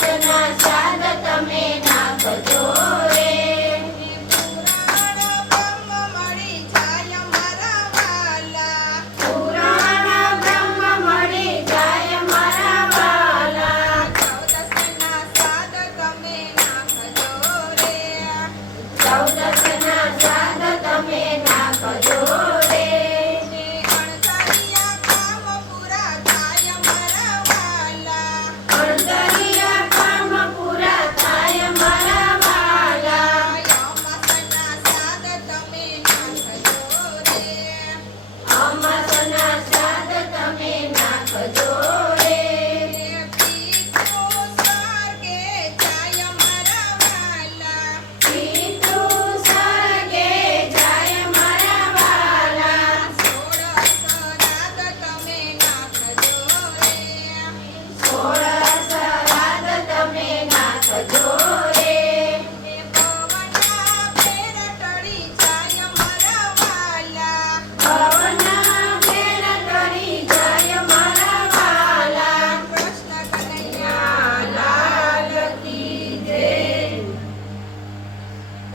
International. Ahora.